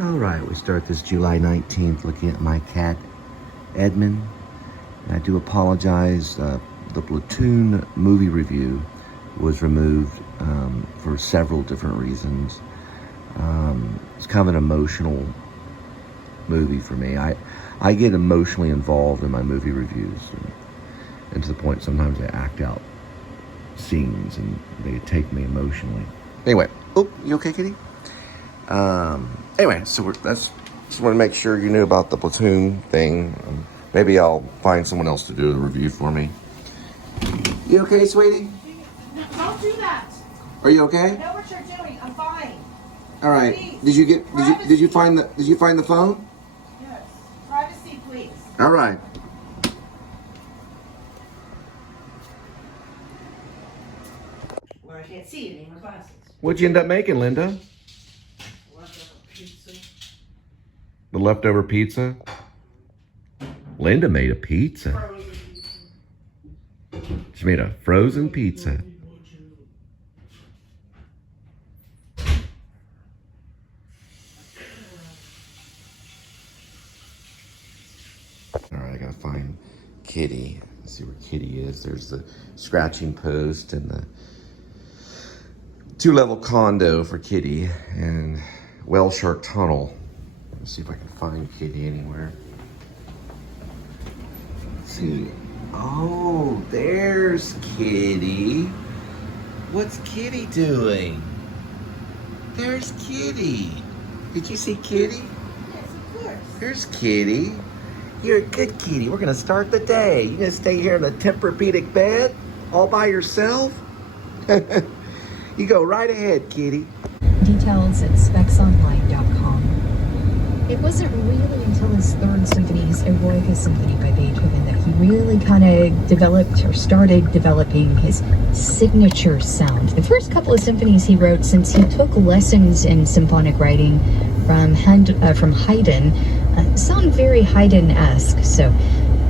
All right, we start this July 19th looking at my cat, Edmund. And I do apologize. The Platoon movie review was removed for several different reasons. It's kind of an emotional movie for me. I get emotionally involved in my movie reviews, and to the point sometimes I act out scenes and they take me emotionally. Anyway, oh, you okay, kitty? Anyway, so just want to make sure you knew about the Platoon thing. Maybe I'll find someone else to do the review for me. You okay, sweetie? No, don't do that. Are you okay? I know what you're doing. I'm fine. All right. Please. Did you find the phone? Yes. Privacy, please. All right. Well, I can't see it in my glasses. What'd you end up making, Linda? Leftover pizza. The leftover pizza? Linda made a pizza. Frozen pizza. She made a frozen pizza. All right, I gotta find Kitty. Let's see where Kitty is. There's the scratching post and the 2-level condo for Kitty and Whale Shark Tunnel. Let's see if I can find Kitty anywhere. Let's see. Oh, there's Kitty. What's Kitty doing? There's Kitty. Did you see Kitty? Yes, of course. There's Kitty. You're a good kitty. We're gonna start the day. You gonna stay here in the Tempur-Pedic bed all by yourself? You go right ahead, kitty. Details at specsonline.com. It wasn't really until his third symphony, his Eroica Symphony by Beethoven, that he really kind of developed or started developing his signature sound. The first couple of symphonies he wrote, since he took lessons in symphonic writing from Haydn, sound very Haydn-esque. So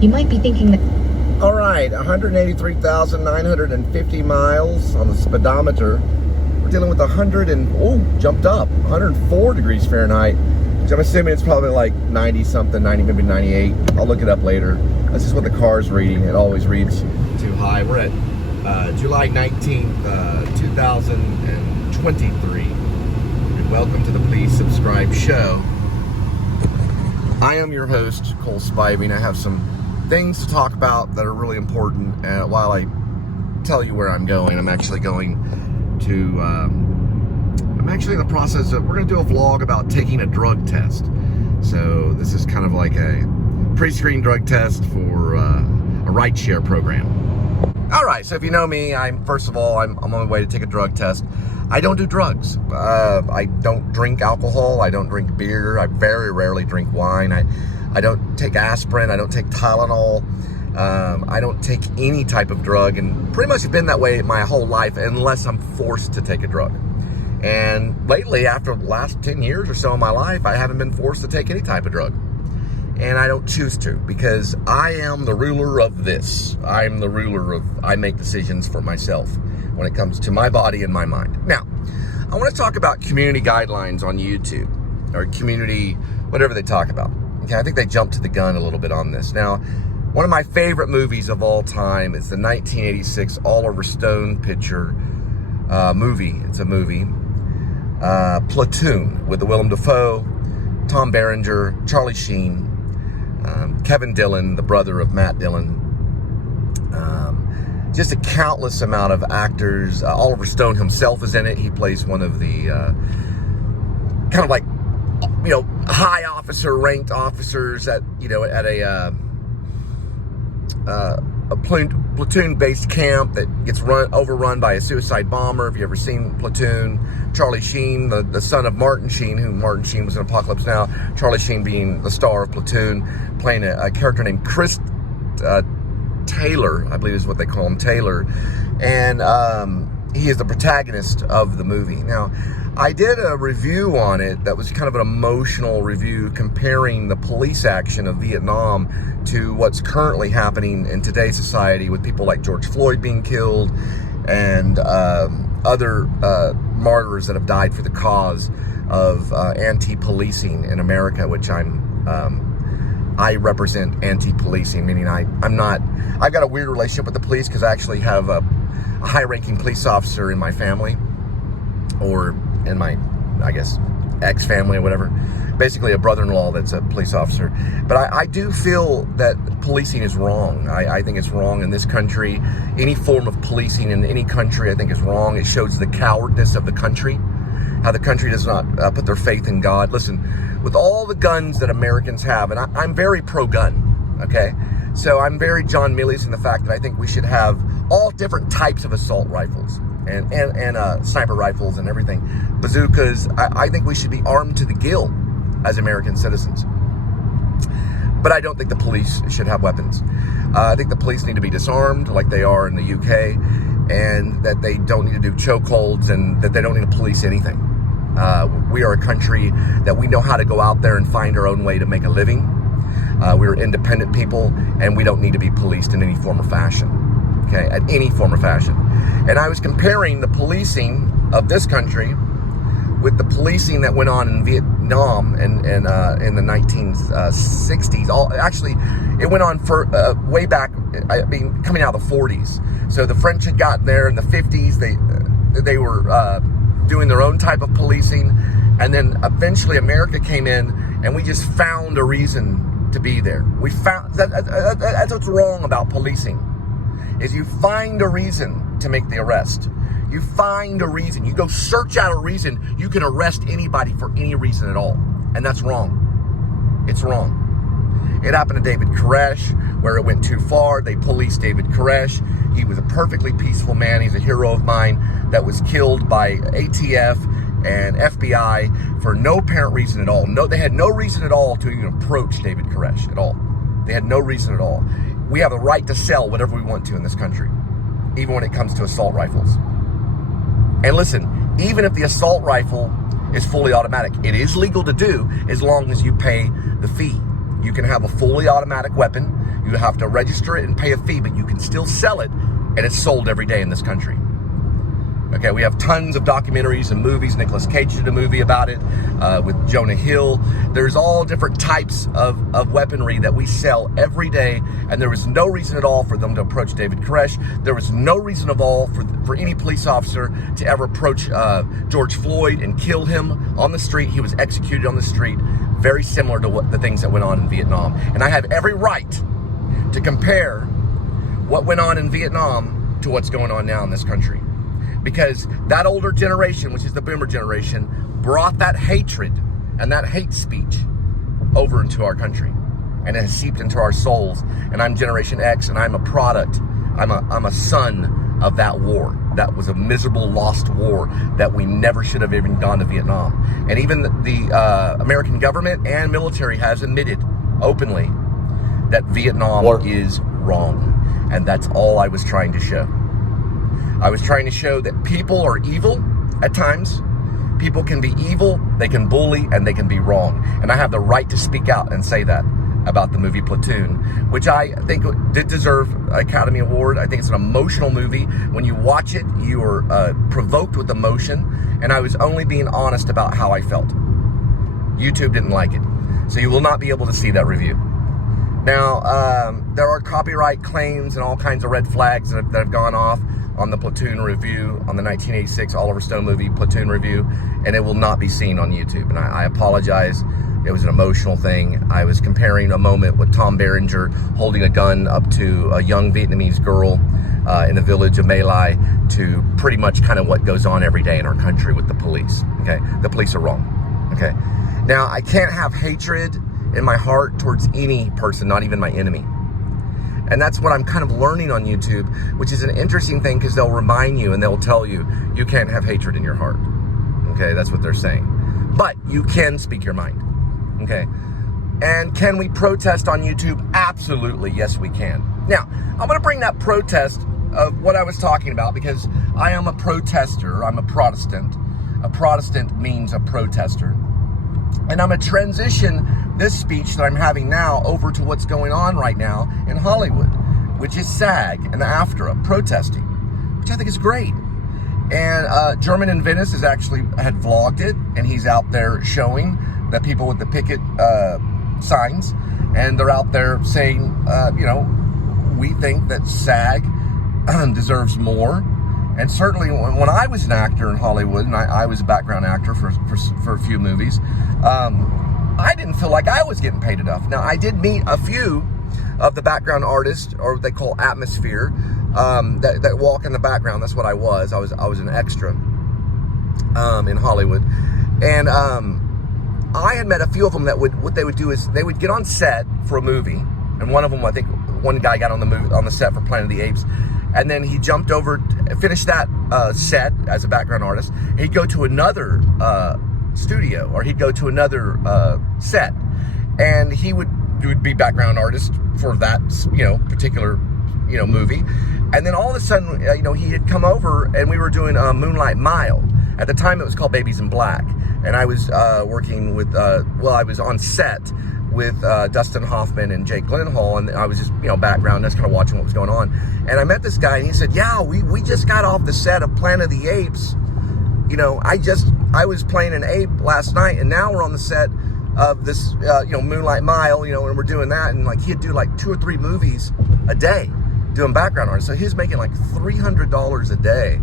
you might be thinking that. All right, 183,950 miles on the speedometer. We're dealing with jumped up, 104 degrees Fahrenheit. So I'm assuming it's probably like 90 something, 90, maybe 98. I'll look it up later. That's just what the car's reading. It always reads too high. We're at July 19th, 2023. And welcome to the Please Subscribe show. I am your host, Cole Spivey, and I have some things to talk about that are really important. And while I tell you where I'm going, I'm actually going to, I'm actually in the process of, we're going to do a vlog about taking a drug test. So this is kind of like a pre-screen drug test for a rideshare program. All right, so if you know me, first of all, I'm on my way to take a drug test. I don't do drugs. I don't drink alcohol. I don't drink beer. I very rarely drink wine. I don't take aspirin. I don't take Tylenol. I don't take any type of drug, and pretty much have been that way my whole life unless I'm forced to take a drug. And lately, after the last 10 years or so of my life, I haven't been forced to take any type of drug. And I don't choose to, because I am the ruler of this. I make decisions for myself when it comes to my body and my mind. Now, I want to talk about community guidelines on YouTube, or community, whatever they talk about. Okay, I think they jumped to the gun a little bit on this. Now, one of my favorite movies of all time is the 1986 Oliver Stone picture movie. It's a movie, Platoon, with the Willem Dafoe, Tom Berenger, Charlie Sheen, Kevin Dillon, the brother of Matt Dillon. Just a countless amount of actors. Oliver Stone himself is in it. He plays one of the kind of like, high officer, ranked officers at a platoon-based camp that gets overrun by a suicide bomber. If you ever seen Platoon, Charlie Sheen, the son of Martin Sheen, who Martin Sheen was in Apocalypse Now, Charlie Sheen being the star of Platoon, playing a character named Chris Taylor, I believe is what they call him, Taylor, and he is the protagonist of the movie. Now, I did a review on it that was kind of an emotional review, comparing the police action of Vietnam to what's currently happening in today's society with people like George Floyd being killed and other martyrs that have died for the cause of anti-policing in America, which I represent anti-policing, meaning I've got a weird relationship with the police because I actually have a high-ranking police officer in my family, or in my, I guess, ex-family or whatever. Basically a brother-in-law that's a police officer. But I do feel that policing is wrong. I think it's wrong in this country. Any form of policing in any country I think is wrong. It shows the cowardness of the country, how the country does not put their faith in God. Listen, with all the guns that Americans have, and I'm very pro-gun, okay? So I'm very John Millie's in the fact that I think we should have all different types of assault rifles and sniper rifles and everything, bazookas. I think we should be armed to the gill as American citizens. But I don't think the police should have weapons. I think the police need to be disarmed like they are in the UK, and that they don't need to do chokeholds, and that they don't need to police anything. We are a country that we know how to go out there and find our own way to make a living. We're independent people, and we don't need to be policed in any form or fashion. Okay, at any form or fashion. And I was comparing the policing of this country with the policing that went on in Vietnam in the 1960s. Actually, it went on for way back. I mean, coming out of the 40s. So the French had gotten there in the 50s. They were doing their own type of policing, and then eventually America came in, and we just found a reason to be there. We found that's what's wrong about policing. Is you find a reason to make the arrest. You find a reason. You go search out a reason. You can arrest anybody for any reason at all. And that's wrong. It's wrong. It happened to David Koresh, where it went too far. They policed David Koresh. He was a perfectly peaceful man. He's a hero of mine that was killed by ATF and FBI for no apparent reason at all. They had no reason at all to even approach David Koresh at all. They had no reason at all. We have the right to sell whatever we want to in this country, even when it comes to assault rifles. And listen, even if the assault rifle is fully automatic, it is legal to do as long as you pay the fee. You can have a fully automatic weapon. You have to register it and pay a fee, but you can still sell it, and it's sold every day in this country. Okay, we have tons of documentaries and movies. Nicolas Cage did a movie about it with Jonah Hill. There's all different types of weaponry that we sell every day, and there was no reason at all for them to approach David Koresh. There was no reason at all for any police officer to ever approach George Floyd and kill him on the street. He was executed on the street, very similar to the things that went on in Vietnam. And I have every right to compare what went on in Vietnam to what's going on now in this country. Because that older generation, which is the boomer generation, brought that hatred and that hate speech over into our country. And it has seeped into our souls. And I'm Generation X, and I'm a product. I'm a son of that war. That was a miserable, lost war that we never should have even gone to Vietnam. And even the American government and military has admitted openly that Vietnam is wrong. And that's all I was trying to show. I was trying to show that people are evil at times. People can be evil, they can bully, and they can be wrong. And I have the right to speak out and say that about the movie Platoon, which I think did deserve an Academy Award. I think it's an emotional movie. When you watch it, you are provoked with emotion, and I was only being honest about how I felt. YouTube didn't like it, so you will not be able to see that review. Now, there are copyright claims and all kinds of red flags that have gone off on the Platoon review, on the 1986 Oliver Stone movie Platoon review, and it will not be seen on YouTube. And I apologize. It was an emotional thing. I was comparing a moment with Tom Berenger holding a gun up to a young Vietnamese girl in the village of My Lai to pretty much kind of what goes on every day in our country with the police. Okay, the police are wrong. Okay, now I can't have hatred in my heart towards any person, not even my enemy. And that's what I'm kind of learning on YouTube, which is an interesting thing because they'll remind you and they'll tell you, you can't have hatred in your heart. Okay, that's what they're saying. But you can speak your mind. Okay, and can we protest on YouTube? Absolutely, yes we can. Now, I'm going to bring that protest of what I was talking about because I am a protester. I'm a Protestant. A Protestant means a protester. And I'm going to transition this speech that I'm having now over to what's going on right now in Hollywood, which is SAG and the AFTRA protesting, which I think is great. And German in Venice had vlogged it, and he's out there showing the people with the picket signs, and they're out there saying, we think that SAG deserves more. And certainly when I was an actor in Hollywood, and I was a background actor for a few movies, I didn't feel like I was getting paid enough. Now, I did meet a few of the background artists, or what they call atmosphere, that walk in the background. That's what I was. I was an extra in Hollywood. And I had met a few of them that what they would do is they would get on set for a movie. And one of them, I think one guy got on the set for Planet of the Apes. And then he jumped over, finished that set as a background artist. He'd go to another studio, or he'd go to another set, and he would be background artist for that particular movie. And then all of a sudden, he had come over, and we were doing Moonlight Mile. At the time, it was called Babies in Black, and I was working with I was on set with Dustin Hoffman and Jake Gyllenhaal, and I was just background, just kind of watching what was going on. And I met this guy, and he said, "Yeah, we just got off the set of Planet of the Apes. I was playing an ape last night, and now we're on the set of this Moonlight Mile, and we're doing that." And like he'd do like 2 or 3 movies a day doing background art. So he was making like $300 a day,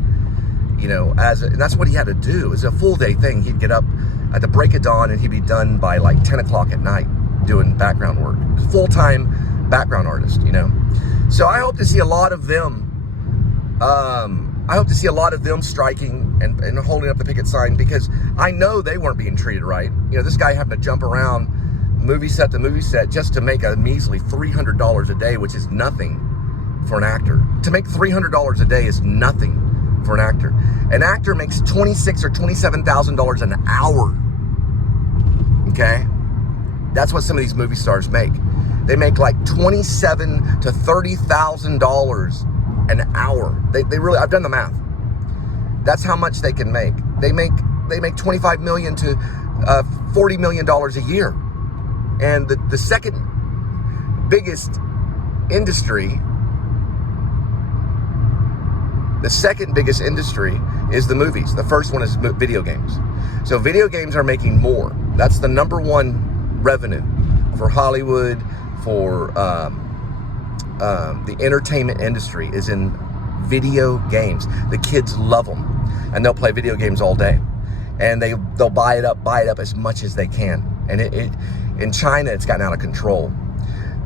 and that's what he had to do. It was a full day thing. He'd get up at the break of dawn, and he'd be done by like 10 o'clock at night doing background work. Full-time background artist, So I hope to see a lot of them. I hope to see a lot of them striking and holding up the picket sign, because I know they weren't being treated right. This guy having to jump around movie set to movie set just to make a measly $300 a day, which is nothing for an actor. To make $300 a day is nothing for an actor. An actor makes $26,000 or $27,000 an hour. Okay? That's what some of these movie stars make. They make like $27,000 to $30,000 an hour. They really, I've done the math. That's how much they can make. They make $25 million to $40 million a year. And the second biggest industry, is the movies. The first one is video games. So video games are making more. That's the number one revenue for Hollywood, for the entertainment industry is in video games. The kids love them, and they'll play video games all day, and they'll buy it up as much as they can. And it in China, it's gotten out of control.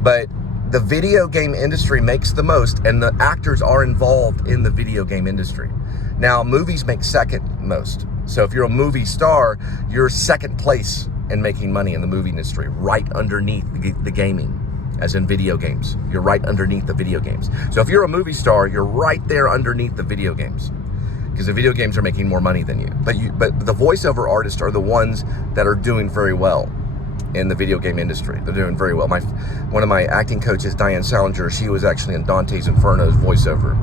But the video game industry makes the most, and the actors are involved in the video game industry. Now, movies make second most. So if you're a movie star, you're second place in making money in the movie industry, right underneath the gaming, as in video games. You're right underneath the video games. So if you're a movie star, you're right there underneath the video games, because the video games are making more money than you. But the voiceover artists are the ones that are doing very well in the video game industry. They're doing very well. One of my acting coaches, Diane Salinger, she was actually in Dante's Inferno's voiceover.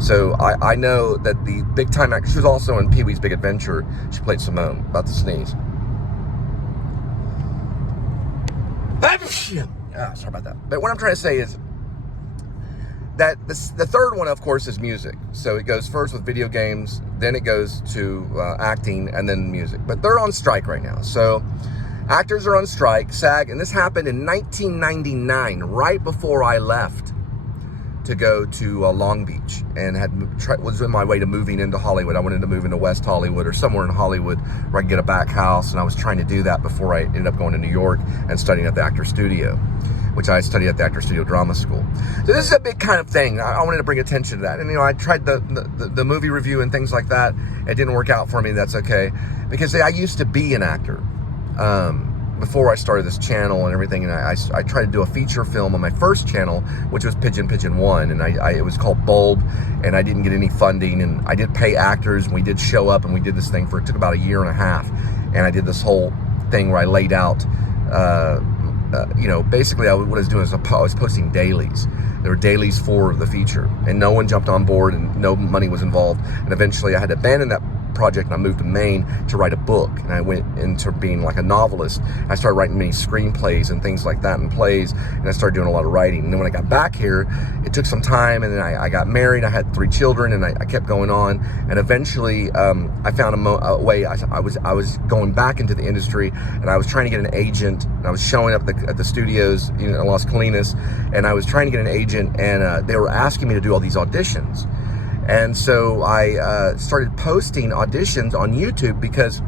So I know that the big time actor, she was also in Pee-wee's Big Adventure. She played Simone, about to sneeze. Sorry about that. But what I'm trying to say is that the third one, of course, is music. So it goes first with video games, then it goes to acting, and then music. But they're on strike right now. So actors are on strike, SAG, and this happened in 1999, right before I left to go to Long Beach, and was on my way to moving into Hollywood. I wanted to move into West Hollywood or somewhere in Hollywood where I could get a back house, and I was trying to do that before I ended up going to New York and studying at the Actor Studio, which I studied at the Actor Studio Drama School. So this is a big kind of thing. I wanted to bring attention to that. And I tried the movie review and things like that. It didn't work out for me. That's okay, because I used to be an actor before I started this channel and everything. And I tried to do a feature film on my first channel, which was Pigeon 1, and it was called Bulb, and I didn't get any funding, and I did pay actors, and we did show up, and we did this thing it took about a year and a half, and I did this whole thing where I laid out basically what I was doing is I was posting dailies. There were dailies for the feature, and no one jumped on board, and no money was involved. And eventually I had to abandon that project, and I moved to Maine to write a book, and I went into being like a novelist. I started writing many screenplays and things like that, and plays, and I started doing a lot of writing. And then when I got back here, it took some time, and then I got married. I had 3 children, and I kept going on, and eventually I found a way. I was going back into the industry, and I was trying to get an agent, and I was showing up at the studios in Las Colinas, and I was trying to get an agent, and they were asking me to do all these auditions. And so I started posting auditions on YouTube, because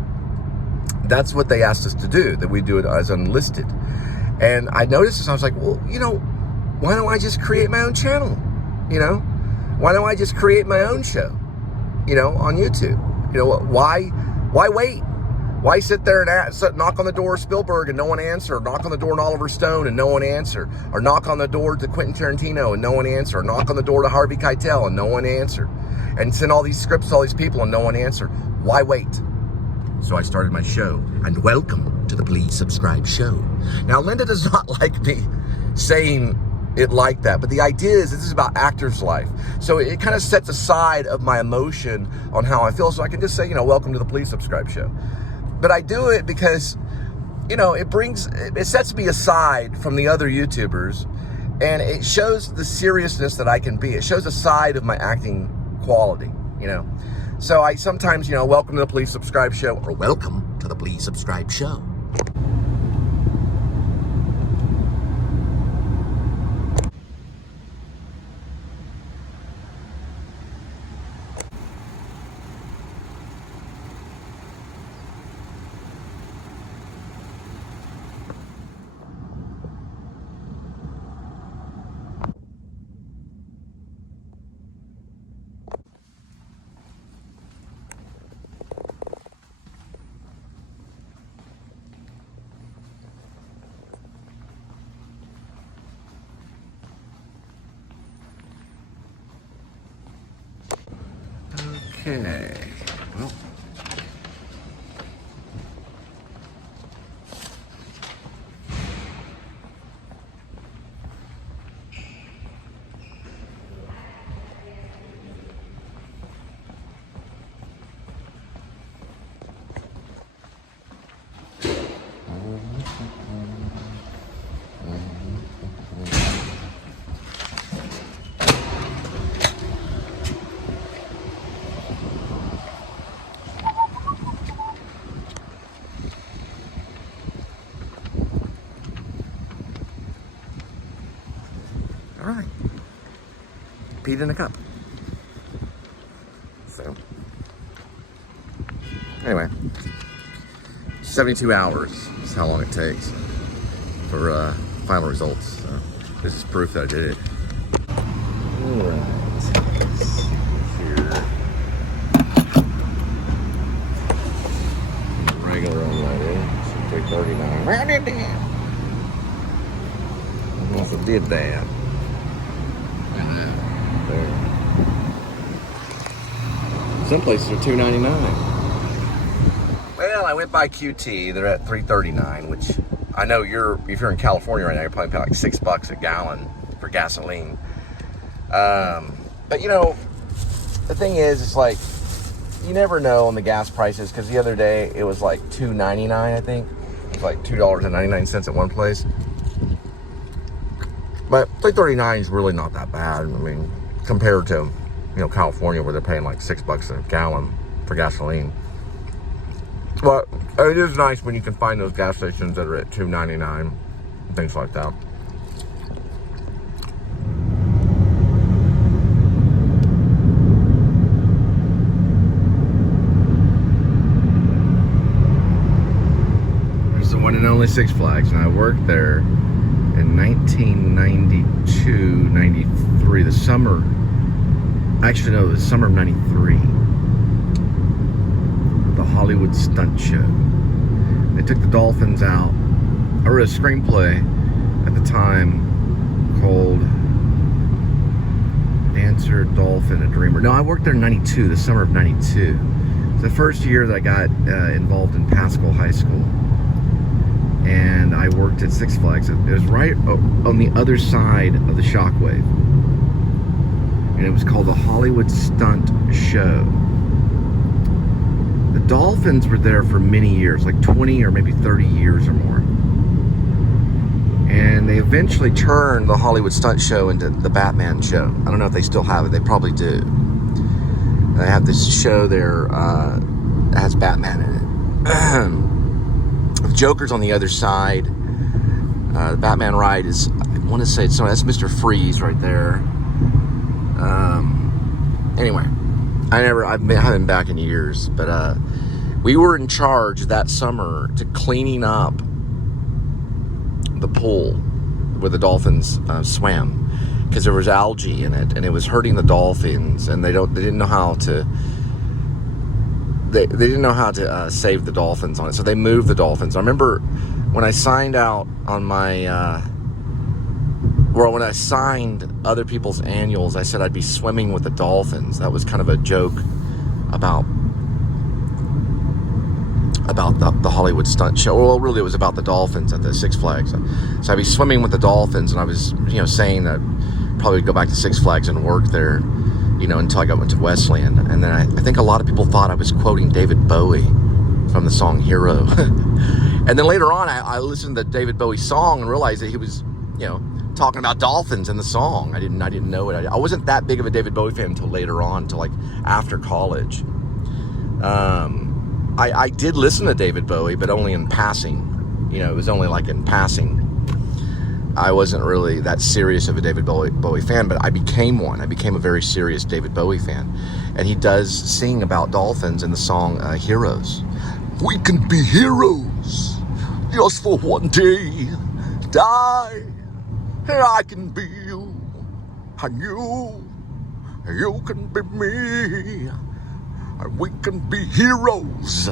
that's what they asked us to do, that we do it as unlisted. And I noticed this, I was like, well, why don't I just create my own channel? Why don't I just create my own show, on YouTube? Why wait? Why sit there and knock on the door of Spielberg and no one answer? Or knock on the door to Oliver Stone and no one answer? Or knock on the door to Quentin Tarantino and no one answer? Or knock on the door to Harvey Keitel and no one answer? And send all these scripts to all these people and no one answer. Why wait? So I started my show. And welcome to the Please Subscribe show. Now, Linda does not like me saying it like that, but the idea is this is about actor's life. So it kind of sets aside of my emotion on how I feel, so I can just say, welcome to the Please Subscribe show. But I do it because, it sets me aside from the other YouTubers, and it shows the seriousness that I can be. It shows a side of my acting quality, So I sometimes, welcome to the Please Subscribe show, or welcome to the Please Subscribe show. Okay, well, all right, peed in a cup. So, anyway, 72 hours is how long it takes for final results. So, this is proof that I did it. All right, here, regular unloading, so 339. Where did that? I also did that. There. Some places are $2.99. Well, I went by QT. They're at $3.39, which I know if you're in California right now, you're probably paying like $6 a gallon for gasoline. But the thing is, it's like you never know on the gas prices, because the other day it was like $2.99. I think it was like $2.99 at one place. But $3.39 is really not that bad. I mean, compared to, California, where they're paying like $6 a gallon for gasoline. But it is nice when you can find those gas stations that are at $2.99 and things like that. There's the one and only Six Flags, and I worked there in 1992, 93, the summer of 93, the Hollywood Stunt Show. They took the dolphins out. I wrote a screenplay at the time called Dancer, Dolphin, a Dreamer. No, I worked there in 92, the summer of 92. It's the first year that I got involved in Pascal High School. And I worked at Six Flags. It was right on the other side of the Shockwave. And it was called the Hollywood Stunt Show. dolphins were there for many years, like 20 or maybe 30 years or more. And they eventually turned the Hollywood Stunt Show into the Batman show. I don't know if they still have it. They probably do. They have this show there that has Batman in it. The Joker's on the other side. The Batman ride is, I want to say, that's Mr. Freeze right there. Anyway, I haven't been back in years, but we were in charge that summer to cleaning up the pool where the dolphins swam, because there was algae in it and it was hurting the dolphins, and they didn't know how to save the dolphins on it, so they moved the dolphins. I remember when I signed out on my when I signed other people's annuals, I said I'd be swimming with the dolphins. That was kind of a joke about the Hollywood Stunt Show. Well, really, it was about the dolphins at the Six Flags. So I'd be swimming with the dolphins, and I was, saying that I'd probably go back to Six Flags and work there, until I went to Westland. And then I think a lot of people thought I was quoting David Bowie from the song Hero. And then later on, I listened to the David Bowie song and realized that he was, talking about dolphins in the song. I didn't know it. I wasn't that big of a David Bowie fan until later on, until like after college. I did listen to David Bowie, but only in passing. It was only like in passing. I wasn't really that serious of a David Bowie fan, but I became one. I became a very serious David Bowie fan. And he does sing about dolphins in the song Heroes. We can be heroes just for one day. Die, and I can be you. And you can be me. And we can be heroes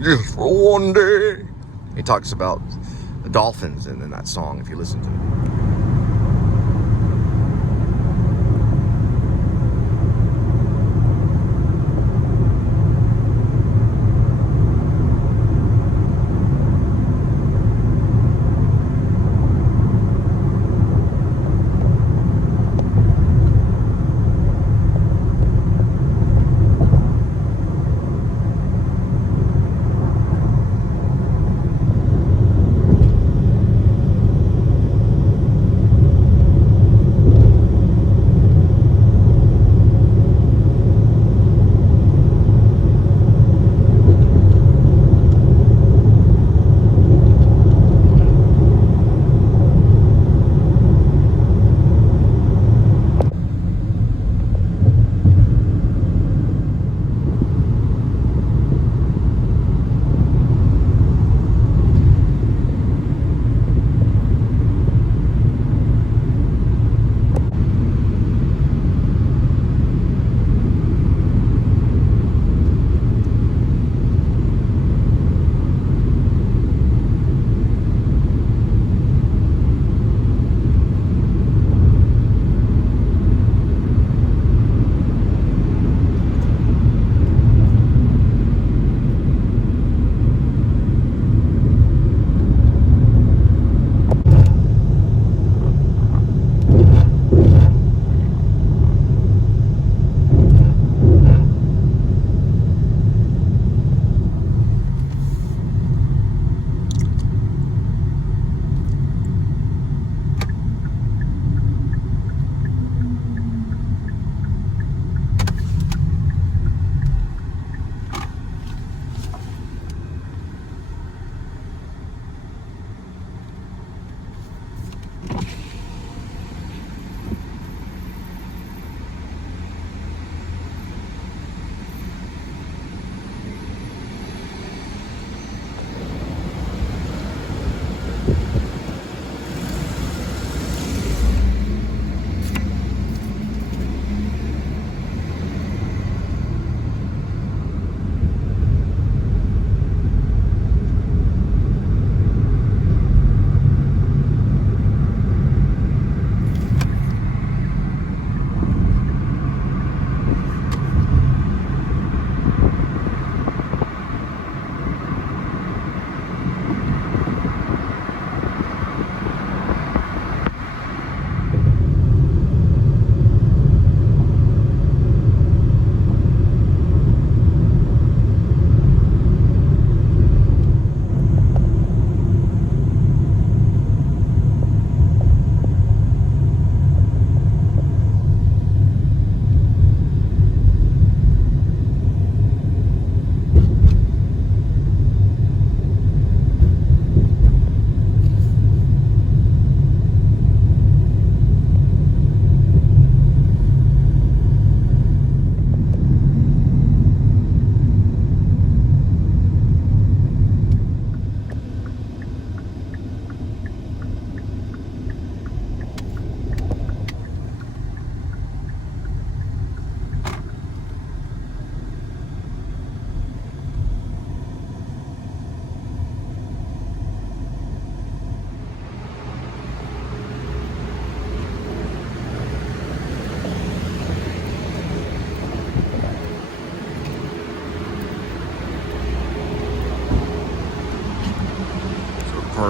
just for one day. He talks about the dolphins in that song, if you listen to it.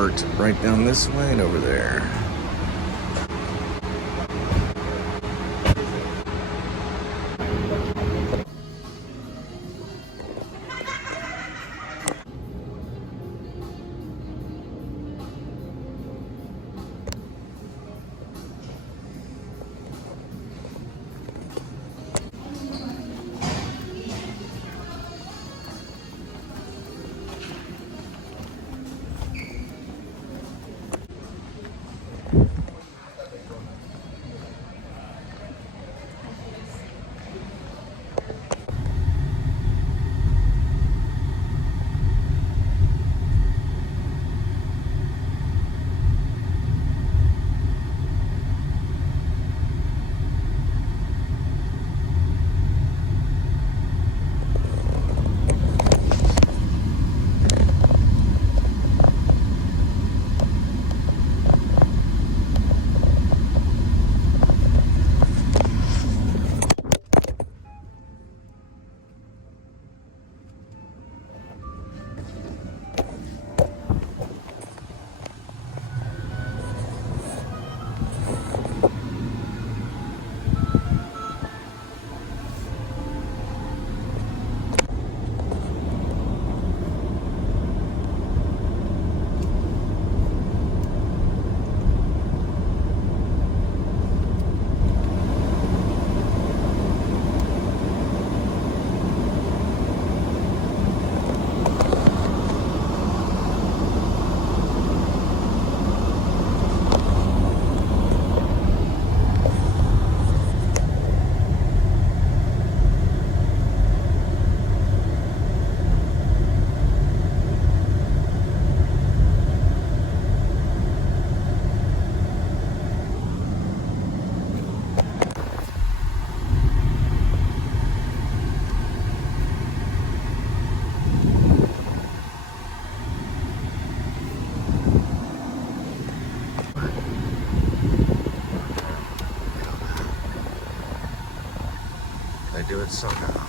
Walmart right down this way and over there. They do it somehow.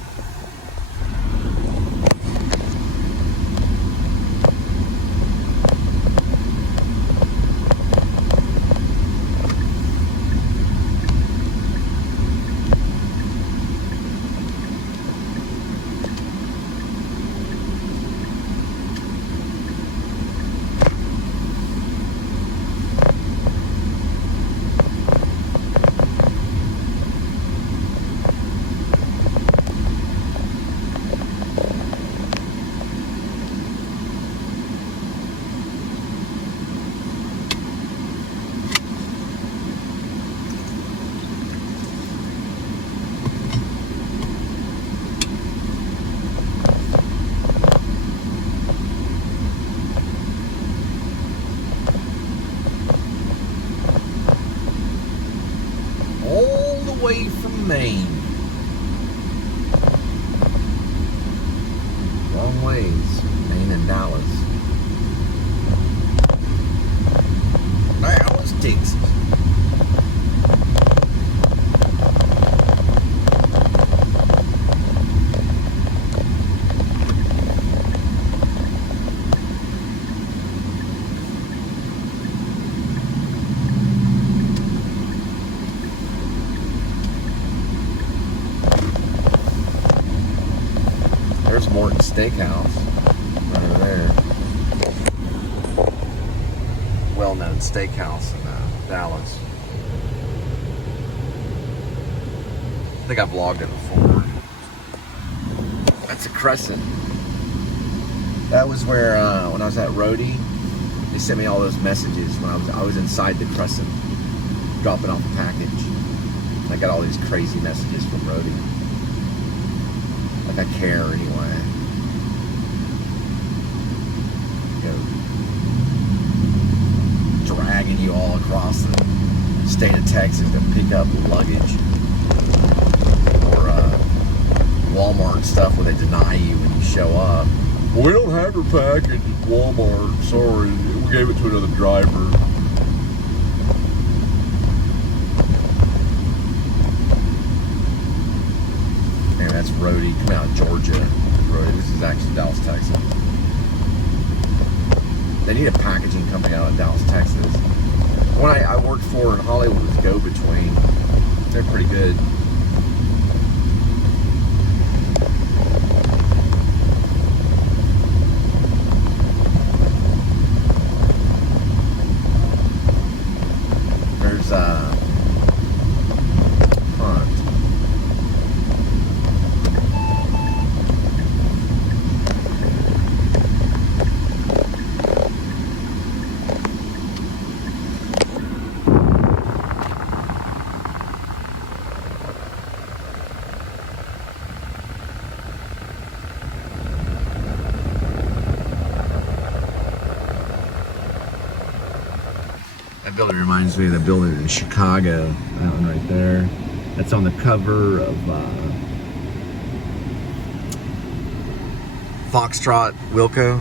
Away from Maine. Long ways, Maine and Dallas. Dallas, Texas. There's Morton Steakhouse right over there. Well-known steakhouse in Dallas. I think I've vlogged it before. That's a Crescent. That was where when I was at Rhodey, they sent me all those messages when I was inside the Crescent, dropping off a package. I got all these crazy messages from Rhodey. Like I care anyway. You know, dragging you all across the state of Texas to pick up luggage. Or Walmart stuff where they deny you when you show up. Well, we don't have your package at Walmart. Sorry, we gave it to another driver. That's Rhodey, coming out of Georgia. Rhodey. This is actually Dallas, Texas. They need a packaging company out of Dallas, Texas. One I worked for in Hollywood was Go Between. They're pretty good. There's Hunt. That building reminds me of the building in Chicago, that one right there. That's on the cover of Foxtrot Wilco.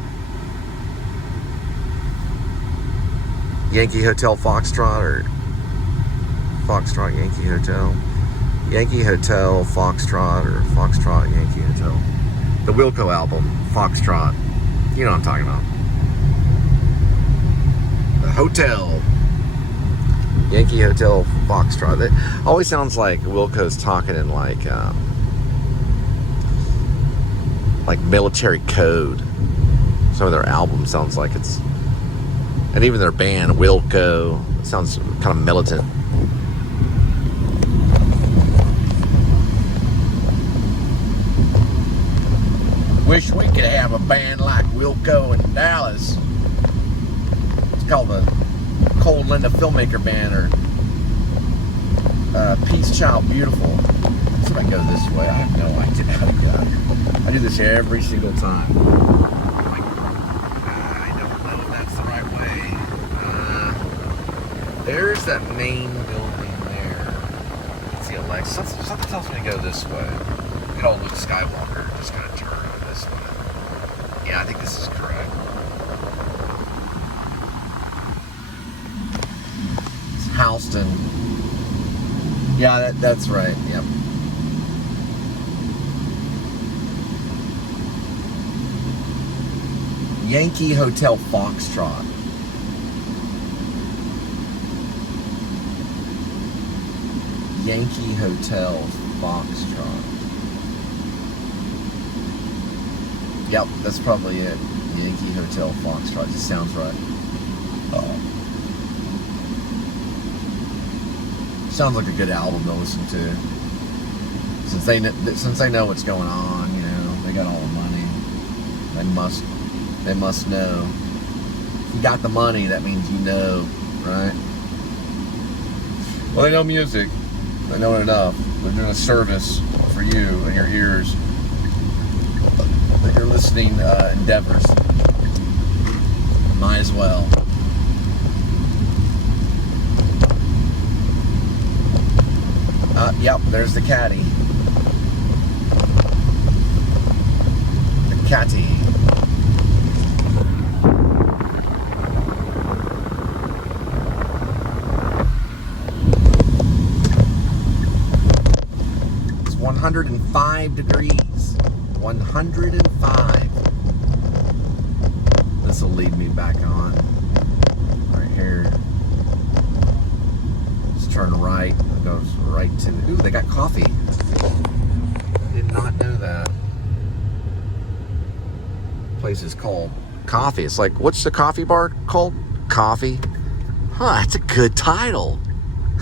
Yankee Hotel Foxtrot, or Foxtrot Yankee Hotel. Yankee Hotel Foxtrot, or Foxtrot Yankee Hotel. The Wilco album, Foxtrot. You know what I'm talking about. The hotel. Yankee Hotel Foxtrot. That always sounds like Wilco's talking in like military code. Some of their albums sounds like it's, and even their band Wilco, it sounds kind of militant. Wish we could have a band like Wilco in Dallas. It's called the TheColeandLindaFilmmakerBand, or Peace Child Beautiful. So I go this way. I have no idea how to get out of here. I do this every single time. I'm like, I don't know if that's the right way. There's that main building there. Let's see, Alexa. Something tells me to go this way. Good old Luke Skywalker. Just gonna turn on this way. Yeah, I think this is correct. Houston. Yeah, that's right. Yep. Yankee Hotel Foxtrot. Yankee Hotel Foxtrot. Yep, that's probably it. Yankee Hotel Foxtrot. Just sounds right. Sounds like a good album to listen to. Since they know what's going on, you know, they got all the money. They must know. If you got the money, that means you know, right? Well, they know music. They know it enough. They're doing a service for you and your ears, and your listening endeavors. Might as well. Yep, there's the caddy. The catty. It's 105 degrees. 105. This will lead me back on. Right here. Let's turn right. It goes right to the... Ooh, they got coffee. Did not know that. Place is called Coffee. It's like, what's the coffee bar called? Coffee? Huh, that's a good title.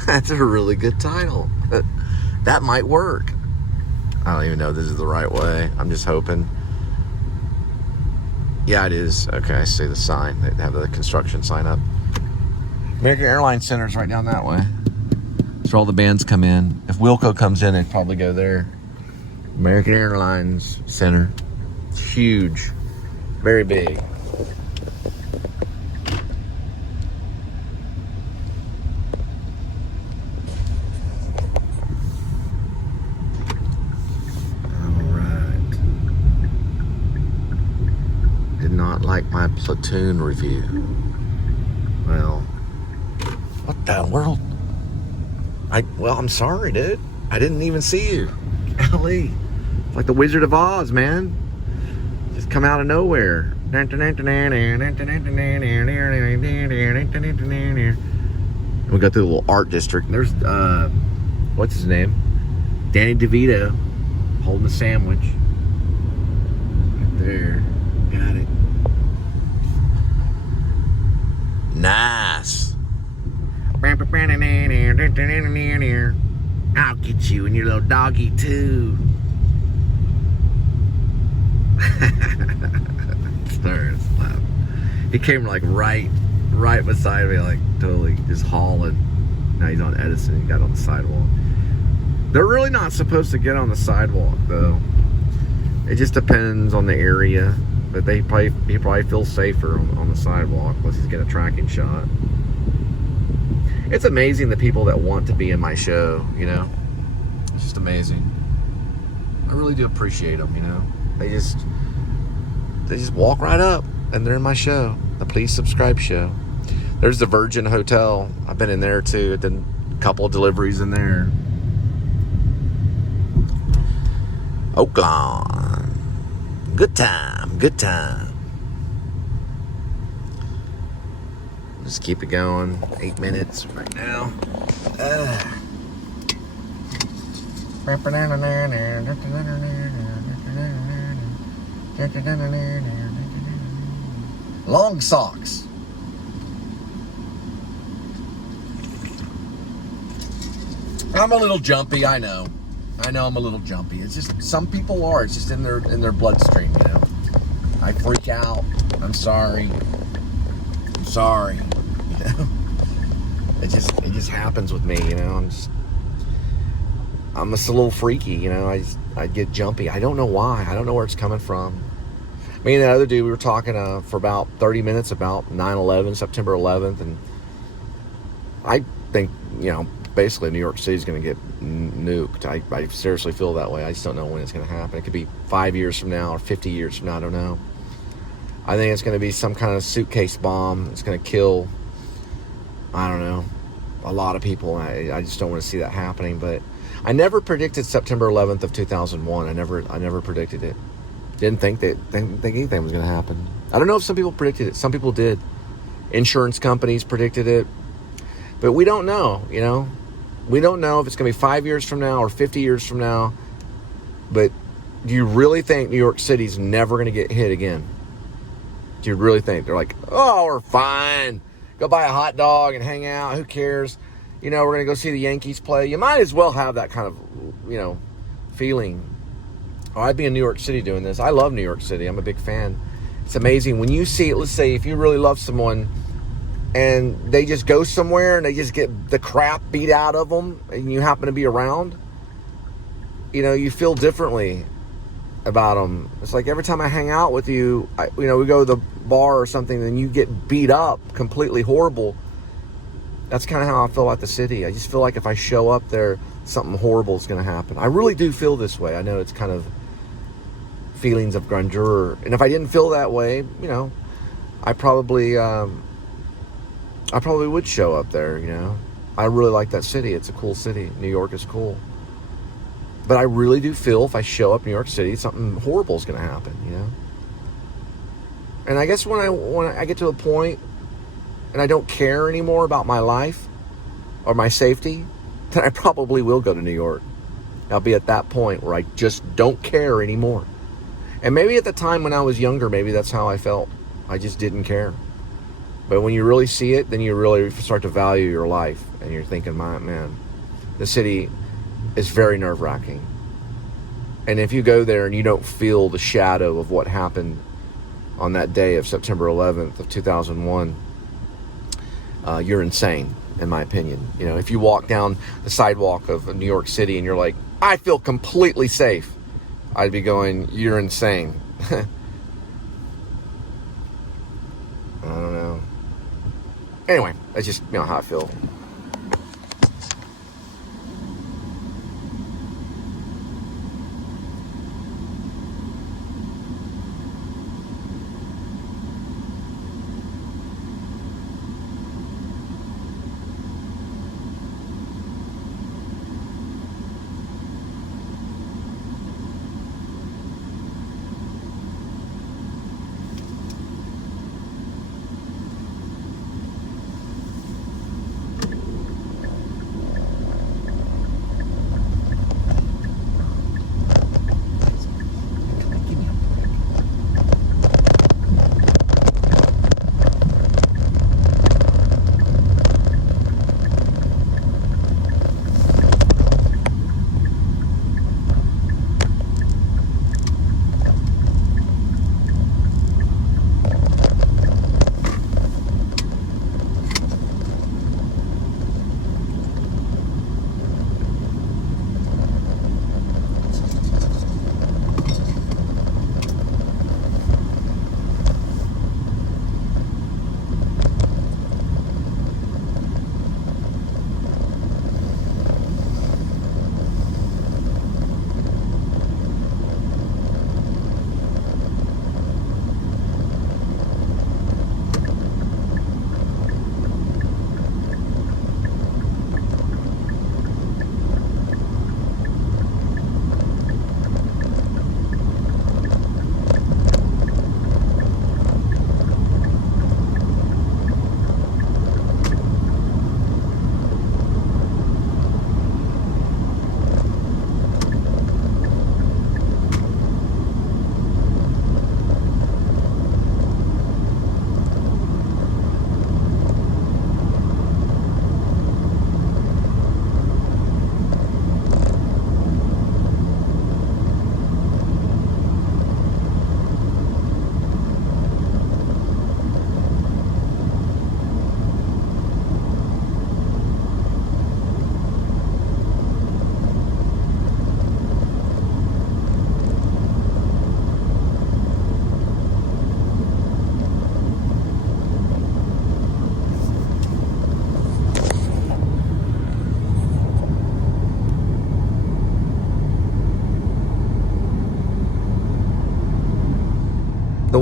That's a really good title. That might work. I don't even know if this is the right way. I'm just hoping. Yeah, it is. Okay, I see the sign. They have the construction sign up. American Airlines Center is right down that way. That's where all the bands come in. If Wilco comes in, they'd probably go there. American Airlines Center. It's huge. Very big. Alright. Did not like my Platoon review. Well, what the world? Well, I'm sorry, dude. I didn't even see you. Golly. It's like the Wizard of Oz, man. Just come out of nowhere. We go through the little art district. And there's, what's his name? Danny DeVito holding a sandwich. Right there. Got it. Nice. I'll get you and your little doggy too. He came like right beside me, like totally just hauling. Now he's on Edison. He got on the sidewalk. They're really not supposed to get on the sidewalk though. It just depends on the area, but he probably feels safer on the sidewalk unless he's getting a tracking shot. It's amazing the people that want to be in my show, you know. It's just amazing. I really do appreciate them, you know. They just walk right up and they're in my show, the Please Subscribe show. There's the Virgin Hotel. I've been in there too. I've done a couple of deliveries in there. Oakland. Good time, good time. Just keep it going. 8 minutes right now. Long socks. I'm a little jumpy, I know. I'm a little jumpy. It's just, some people are. It's just in their bloodstream, you know. I freak out. I'm sorry. I'm sorry. You know? It just happens with me, you know. I'm just a little freaky, you know. I get jumpy. I don't know why. I don't know where it's coming from. Me and the other dude, we were talking for about 30 minutes about 9/11, September 11th, and I think, you know, basically New York City is going to get nuked. I seriously feel that way. I just don't know when it's going to happen. It could be 5 years from now or 50 years from now. I don't know. I think it's going to be some kind of suitcase bomb. It's going to kill, I don't know, a lot of people. I just don't want to see that happening. But I never predicted September 11th of 2001. I never predicted it. Didn't think anything was going to happen. I don't know if some people predicted it. Some people did. Insurance companies predicted it. But we don't know, you know. We don't know if it's going to be 5 years from now or 50 years from now. But do you really think New York City's never going to get hit again? Do you really think? They're like, oh, we're fine. Go buy a hot dog and hang out. Who cares? You know, we're going to go see the Yankees play. You might as well have that kind of, you know, feeling. Oh, I'd be in New York City doing this. I love New York City. I'm a big fan. It's amazing. When you see, let's say, if you really love someone and they just go somewhere and they just get the crap beat out of them and you happen to be around, you know, you feel differently about them. It's like every time I hang out with you, you know, we go to the bar or something and you get beat up completely horrible. That's kind of how I feel about the city. I just feel like if I show up there, something horrible is going to happen. I really do feel this way. I know it's kind of feelings of grandeur. And if I didn't feel that way, you know, I probably would show up there, you know. I really like that city. It's a cool city. New York is cool. But I really do feel if I show up in New York City, something horrible is going to happen, you know. And I guess when I get to a point and I don't care anymore about my life or my safety, then I probably will go to New York. I'll be at that point where I just don't care anymore. And maybe at the time when I was younger, maybe that's how I felt. I just didn't care. But when you really see it, then you really start to value your life. And you're thinking, man, the city is very nerve-wracking. And if you go there and you don't feel the shadow of what happened on that day of September 11th of 2001, you're insane, in my opinion. You know, if you walk down the sidewalk of New York City and you're like, I feel completely safe, I'd be going, you're insane. I don't know. Anyway, that's just, you know, how I feel.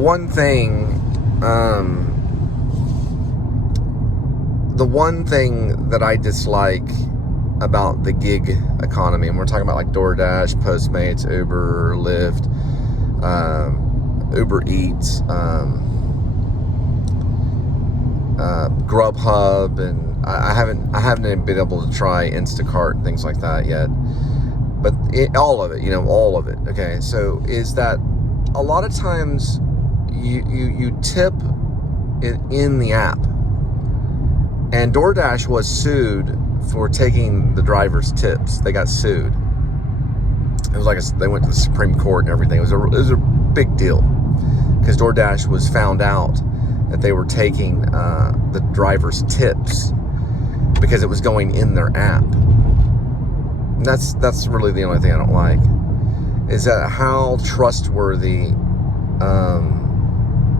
one thing that I dislike about the gig economy, and we're talking about like DoorDash, Postmates, Uber, Lyft, Uber Eats, Grubhub, and I haven't been able to try Instacart and things like that yet. But all of it. Okay, so is that a lot of times you tip in the app, and DoorDash was sued for taking the driver's tips. They got sued. It was like they went to the Supreme Court and everything. It was a big deal because DoorDash was found out that they were taking the driver's tips because it was going in their app. And that's really the only thing I don't like, is that how trustworthy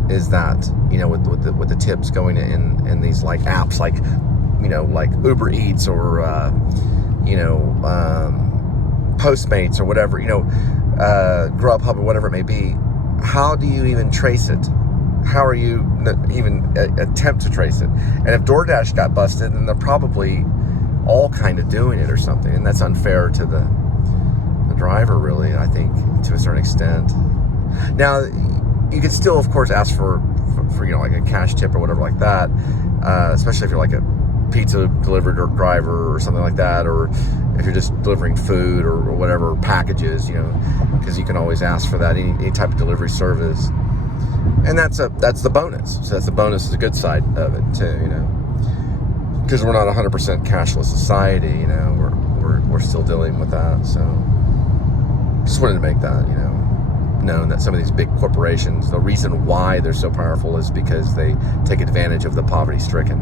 is that, with the tips going in these like apps like, like Uber Eats or Postmates or whatever, Grubhub or whatever it may be. How do you even trace it? How are you even attempt to trace it? And if DoorDash got busted, then they're probably all kind of doing it or something, and that's unfair to the driver, really, I think, to a certain extent. Now, you could still, of course, ask for like a cash tip or whatever like that, especially if you're like a pizza delivery driver or something like that, or if you're just delivering food or whatever, packages, because you can always ask for that, any type of delivery service. And that's the bonus. So that's the bonus, is the good side of it too, because we're not 100% cashless society, we're still dealing with that. So just wanted to make that, known that some of these big corporations, the reason why they're so powerful is because they take advantage of the poverty-stricken.